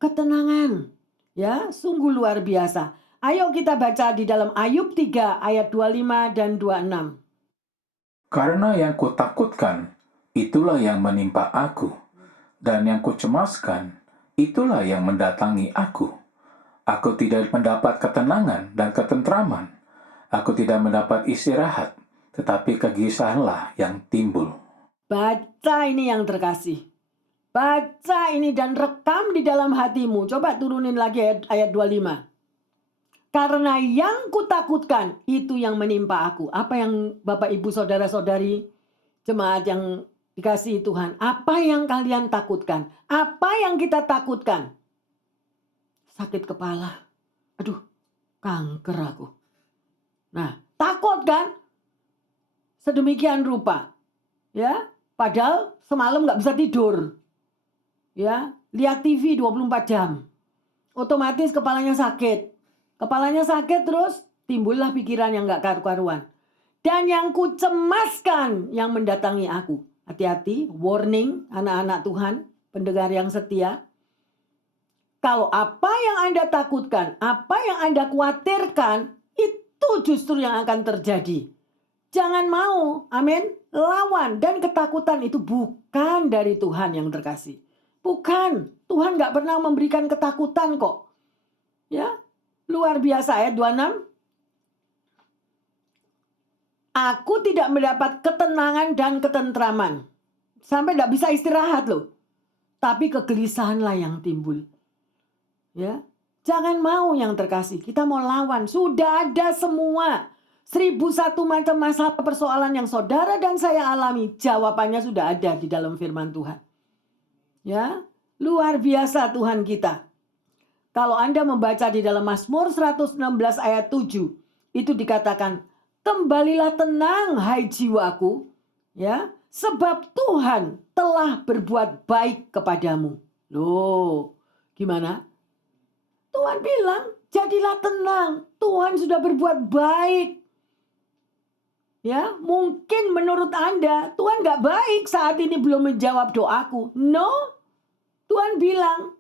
Ketenangan. Ya, sungguh luar biasa. Ayo kita baca di dalam Ayub 3 ayat 25 dan 26. Karena yang kutakutkan, itulah yang menimpa aku. Dan yang kucemaskan, itulah yang mendatangi aku. Aku tidak mendapat ketenangan dan ketentraman. Aku tidak mendapat istirahat, tetapi kegelisahanlah yang timbul. Baca ini yang terkasih. Baca ini dan rekam di dalam hatimu. Coba turunin lagi ayat 25. Karena yang kutakutkan itu yang menimpa aku. Apa yang Bapak Ibu Saudara-saudari jemaat yang dikasihi Tuhan, apa yang kalian takutkan? Apa yang kita takutkan? Sakit kepala. Aduh, kanker aku. Nah, takut kan? Sedemikian rupa. Ya, padahal semalam nggak bisa tidur. Ya, lihat TV 24 jam. Otomatis kepalanya sakit. Kepalanya sakit terus timbullah pikiran yang nggak karu-karuan. Dan yang kucemaskan yang mendatangi aku. Hati-hati, warning anak-anak Tuhan, pendengar yang setia. Kalau apa yang Anda takutkan, apa yang Anda khawatirkan, itu justru yang akan terjadi. Jangan mau, amin, lawan. Dan ketakutan itu bukan dari Tuhan yang terkasih. Bukan, Tuhan gak pernah memberikan ketakutan kok. Ya, luar biasa ayat 26. Aku tidak mendapat ketenangan dan ketentraman. Sampai gak bisa istirahat loh. Tapi kegelisahanlah yang timbul. Ya, jangan mau yang terkasih. Kita mau lawan. Sudah ada semua. 1001 macam masalah persoalan yang saudara dan saya alami. Jawabannya sudah ada di dalam firman Tuhan. Ya, luar biasa Tuhan kita. Kalau Anda membaca di dalam Mazmur 116 ayat 7, itu dikatakan, kembalilah tenang hai jiwaku, ya, sebab Tuhan telah berbuat baik kepadamu. Loh, gimana? Tuhan bilang, jadilah tenang, Tuhan sudah berbuat baik. Ya, mungkin menurut Anda, Tuhan gak baik saat ini belum menjawab doaku. No, Tuhan bilang,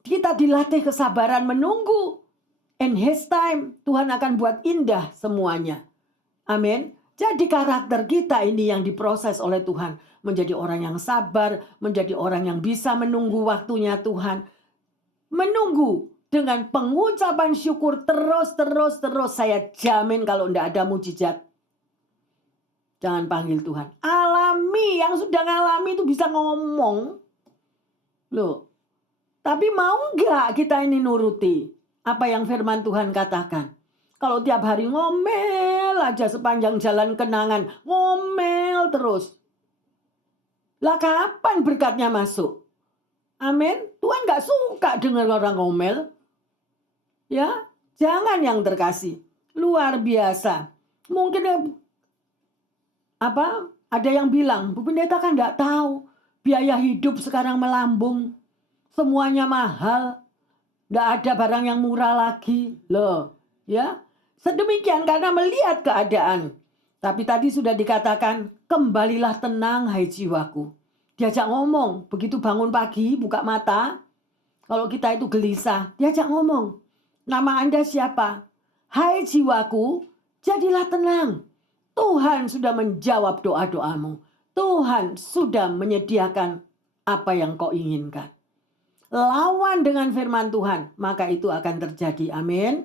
kita dilatih kesabaran menunggu. In His time, Tuhan akan buat indah semuanya. Amin. Jadi karakter kita ini yang diproses oleh Tuhan. Menjadi orang yang sabar, menjadi orang yang bisa menunggu waktunya Tuhan. Menunggu dengan pengucapan syukur terus. Saya jamin kalau tidak ada mujizat. Jangan panggil Tuhan. Alami, yang sudah ngalami itu bisa ngomong. Loh, tapi mau nggak kita ini nuruti apa yang firman Tuhan katakan? Kalau tiap hari ngomel aja sepanjang jalan kenangan, ngomel terus. Lah kapan berkatnya masuk? Amin. Tuhan nggak suka dengar orang ngomel. Ya, jangan yang terkasih. Luar biasa. Mungkin ada yang bilang, Bu Pendeta kan nggak tahu biaya hidup sekarang melambung, semuanya mahal, nggak ada barang yang murah lagi, loh, ya sedemikian karena melihat keadaan. Tapi tadi sudah dikatakan, kembalilah tenang hai jiwaku. diajak ngomong. Begitu bangun pagi, buka mata, kalau kita itu gelisah, diajak ngomong. Nama Anda siapa? Hai jiwaku, jadilah tenang. Tuhan sudah menjawab doa-doamu. Tuhan sudah menyediakan apa yang kau inginkan. Lawan dengan firman Tuhan, maka itu akan terjadi. Amin.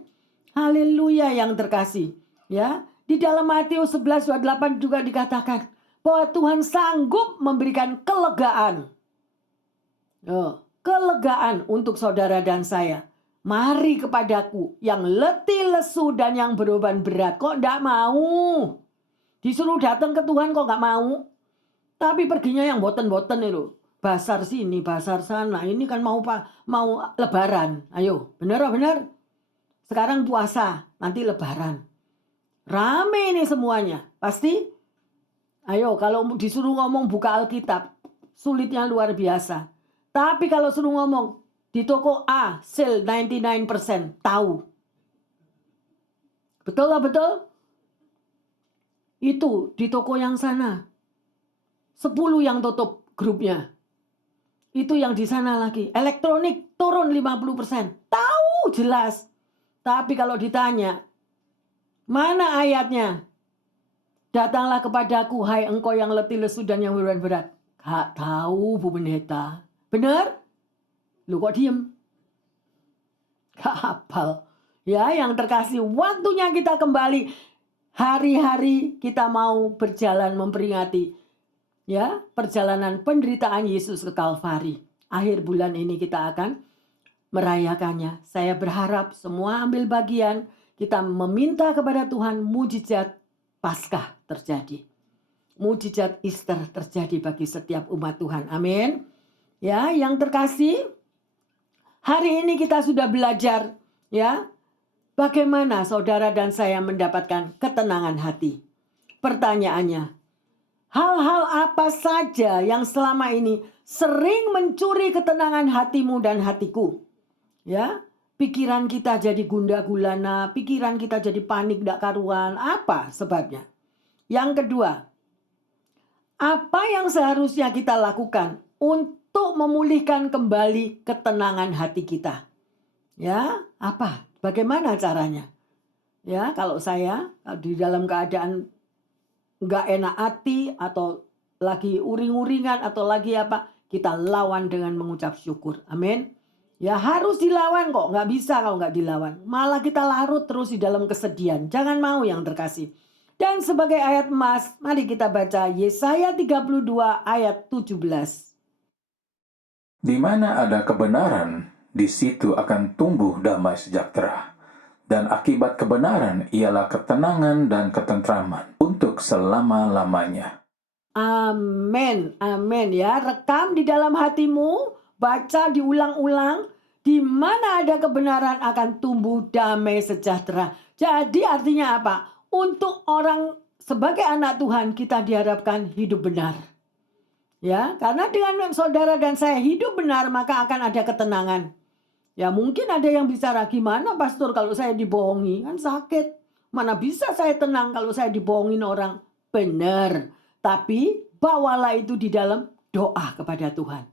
Haleluya yang terkasih. Ya, di dalam Matius 11:28 juga dikatakan bahwa Tuhan sanggup memberikan kelegaan. Kelegaan untuk saudara dan saya. Mari kepadaku yang letih lesu dan yang beban berat. Kok enggak mau? Disuruh datang ke Tuhan kok enggak mau? Tapi perginya yang boten-boten itu. Basar sini, basar sana. Ini kan mau lebaran. Ayo, benar. Sekarang puasa, nanti lebaran. Rame ini semuanya. Pasti? Ayo, kalau disuruh ngomong buka Alkitab, sulitnya luar biasa. Tapi kalau suruh ngomong, di toko A, sale 99%, tahu. Betul gak betul? Itu di toko yang sana. 10 yang tutup grupnya. Itu yang di sana lagi. Elektronik turun 50%. Tahu jelas. Tapi kalau ditanya, mana ayatnya? Datanglah kepadaku, hai engkau yang letih lesu dan yang beban berat. Gak tahu Bu Pendeta. Benar? Lu kok diem? Gak hafal. Ya, yang terkasih, waktunya kita kembali. Hari-hari kita mau berjalan memperingati ya perjalanan penderitaan Yesus ke Kalvari. Akhir bulan ini kita akan merayakannya. Saya berharap semua ambil bagian. Kita meminta kepada Tuhan mujizat Paskah terjadi. Mujizat Easter terjadi bagi setiap umat Tuhan. Amin. Ya, yang terkasih, hari ini kita sudah belajar ya bagaimana saudara dan saya mendapatkan ketenangan hati. Pertanyaannya, hal-hal apa saja yang selama ini sering mencuri ketenangan hatimu dan hatiku? Ya, pikiran kita jadi gundah gulana, pikiran kita jadi panik dak karuan. Apa sebabnya? Yang kedua, apa yang seharusnya kita lakukan untuk memulihkan kembali ketenangan hati kita? Ya, apa? Bagaimana caranya? Ya, kalau saya di dalam keadaan nggak enak hati atau lagi uring-uringan atau lagi apa, kita lawan dengan mengucap syukur. Amin. Ya harus dilawan kok, nggak bisa kalau nggak dilawan. Malah kita larut terus di dalam kesedihan. Jangan mau yang terkasih. Dan sebagai ayat emas, mari kita baca Yesaya 32 ayat 17. Di mana ada kebenaran, di situ akan tumbuh damai sejahtera. Dan akibat kebenaran ialah ketenangan dan ketentraman untuk selama-lamanya. Amin, amin ya. Rekam di dalam hatimu, baca diulang-ulang. Di mana ada kebenaran akan tumbuh damai sejahtera. Jadi artinya apa? Untuk orang sebagai anak Tuhan kita diharapkan hidup benar. Ya, karena dengan saudara dan saya hidup benar maka akan ada ketenangan. Ya mungkin ada yang bicara, gimana pastor kalau saya dibohongi? Kan sakit. Mana bisa saya tenang kalau saya dibohongin orang? Benar. Tapi bawalah itu di dalam doa kepada Tuhan.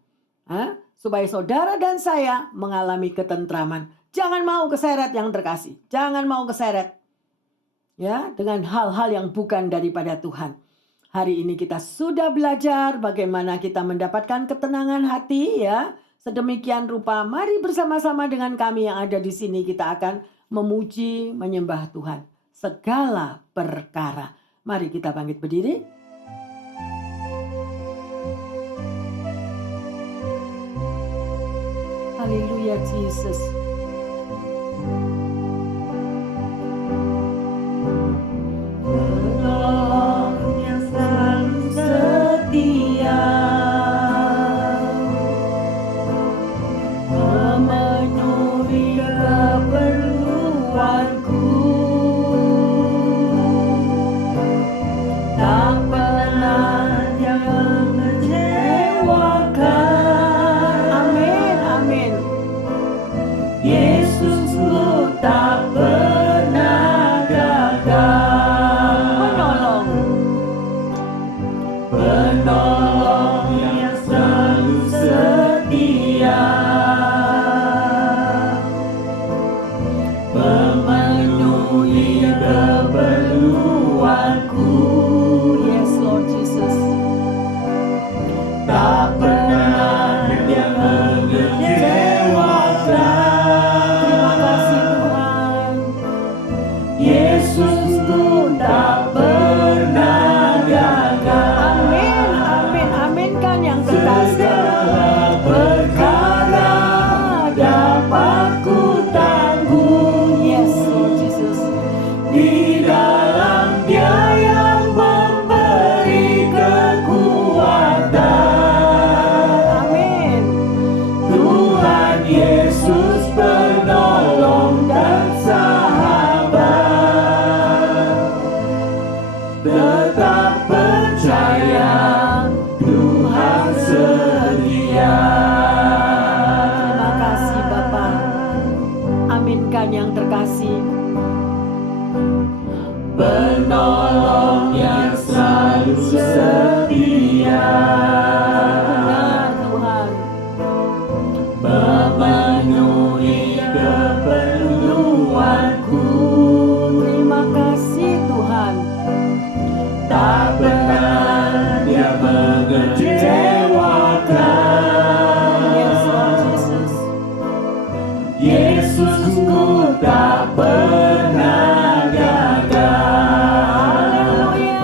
Supaya saudara dan saya mengalami ketentraman. Jangan mau keseret yang terkasih. Jangan mau keseret. Ya, dengan hal-hal yang bukan daripada Tuhan. Hari ini kita sudah belajar bagaimana kita mendapatkan ketenangan hati ya. Sedemikian rupa, mari bersama-sama dengan kami yang ada di sini kita akan memuji, menyembah Tuhan. Segala perkara. Mari kita bangkit berdiri. Haleluya Jesus. nyanyikan yang terkasih. Penolong yang selalu setia, Benar Tuhan. memenuhi keperluanku. Terima kasih Tuhan. Tak pernah Dia mengecewakan. Yes Lord Jesus. Yesusku tak pernah gagal. Haleluya.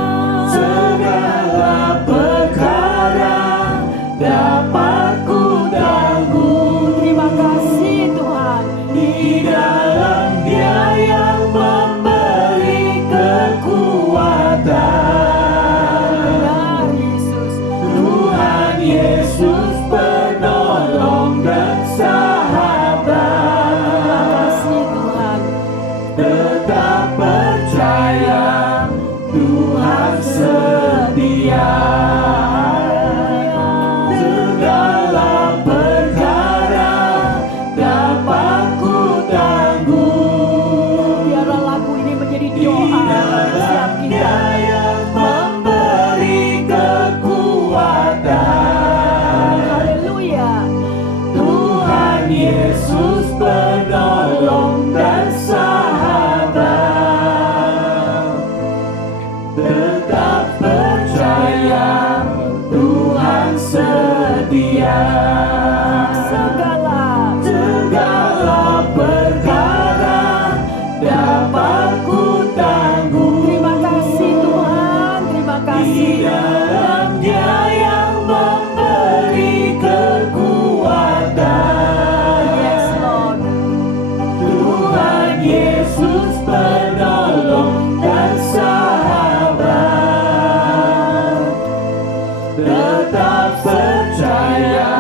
Segala perkara dapat ku tanggung Terima kasih Tuhan. di dalam Dia yang memberi kekuatan. Benar Yesus. Tuhan Yesus penolong dan sahabat. Terima kasih Tuhan. Tetap percaya Tuhan setia. Segala perkara dapat ku tanggung Biarlah lagu ini menjadi di doa setiap dalam kita. Dia yang memberi kekuatan. Haleluya. Tuhan Yesus penolong dan sahabat. Tetap percaya Tuhan setia. Segala perkara dapat ku tanggung Terima kasih Tuhan. Terima di kasih. dalam Dia yang memberi kekuatan. Yes Lord. Tuhan Yesus penolong dan sahabat. Tetap percaya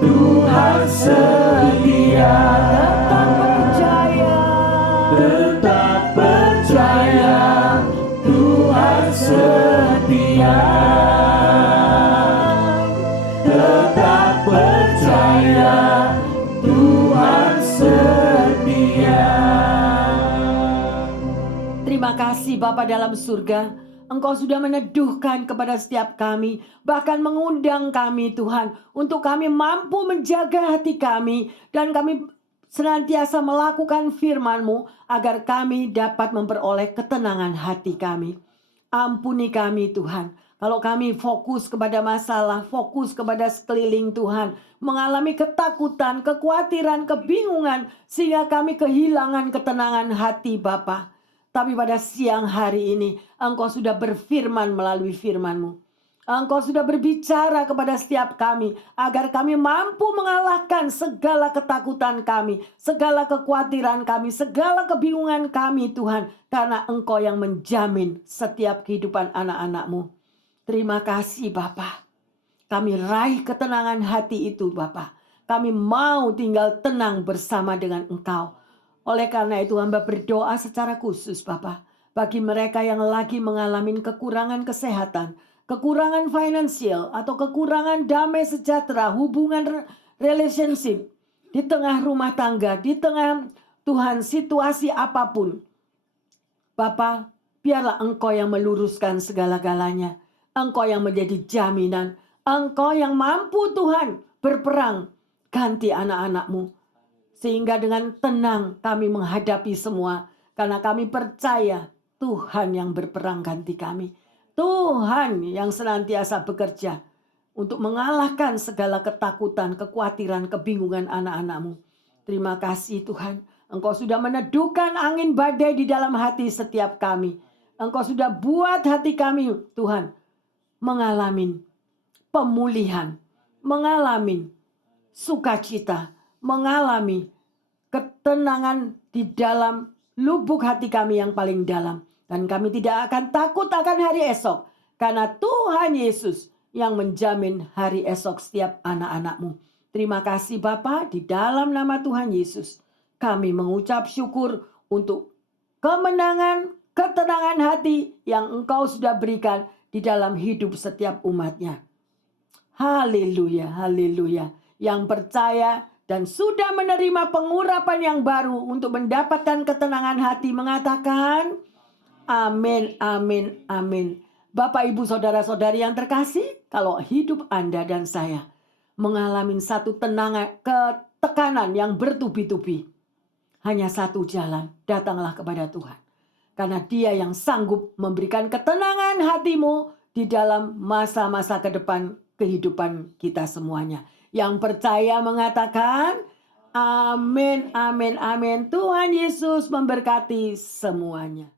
Tuhan setia. Tetap percaya. Tetap percaya Tuhan setia. Tetap percaya Tuhan setia. Terima kasih Bapa dalam surga. Engkau sudah meneduhkan kepada setiap kami, bahkan mengundang kami Tuhan, untuk kami mampu menjaga hati kami, dan kami senantiasa melakukan firman-Mu, agar kami dapat memperoleh ketenangan hati kami. Ampuni kami Tuhan, kalau kami fokus kepada masalah, fokus kepada sekeliling Tuhan, mengalami ketakutan, kekhawatiran, kebingungan, sehingga kami kehilangan ketenangan hati Bapa. Tapi pada siang hari ini, Engkau sudah berfirman melalui firman-Mu. Engkau sudah berbicara kepada setiap kami, agar kami mampu mengalahkan segala ketakutan kami, segala kekhawatiran kami, segala kebingungan kami Tuhan. Karena Engkau yang menjamin setiap kehidupan anak-anak-Mu. Terima kasih Bapa. Kami raih ketenangan hati itu Bapa. Kami mau tinggal tenang bersama dengan Engkau. Oleh karena itu hamba berdoa secara khusus Bapa, bagi mereka yang lagi mengalami kekurangan kesehatan, kekurangan finansial, atau kekurangan damai sejahtera, hubungan relationship, di tengah rumah tangga, di tengah Tuhan situasi apapun. Bapa, biarlah Engkau yang meluruskan segala-galanya. Engkau yang menjadi jaminan. Engkau yang mampu Tuhan berperang ganti anak-anak-Mu. Sehingga dengan tenang kami menghadapi semua. Karena kami percaya Tuhan yang berperang ganti kami. Tuhan yang senantiasa bekerja untuk mengalahkan segala ketakutan, kekhawatiran, kebingungan anak-anak-Mu. Terima kasih Tuhan. Engkau sudah meneduhkan angin badai di dalam hati setiap kami. Engkau sudah buat hati kami Tuhan mengalami pemulihan, mengalami sukacita, mengalami ketenangan di dalam lubuk hati kami yang paling dalam. Dan kami tidak akan takut akan hari esok. Karena Tuhan Yesus yang menjamin hari esok setiap anak-anak-Mu. Terima kasih Bapa, di dalam nama Tuhan Yesus. Kami mengucap syukur untuk kemenangan, ketenangan hati yang Engkau sudah berikan di dalam hidup setiap umat-Nya. Haleluya, haleluya. Yang percaya dan sudah menerima pengurapan yang baru untuk mendapatkan ketenangan hati mengatakan, amin, amin, amin. Bapak, Ibu, Saudara-saudari yang terkasih, kalau hidup Anda dan saya mengalami satu ketekanan yang bertubi-tubi, hanya satu jalan, datanglah kepada Tuhan. Karena Dia yang sanggup memberikan ketenangan hatimu di dalam masa-masa ke depan kehidupan kita semuanya. Yang percaya mengatakan, amin, amin, amin. Tuhan Yesus memberkati semuanya.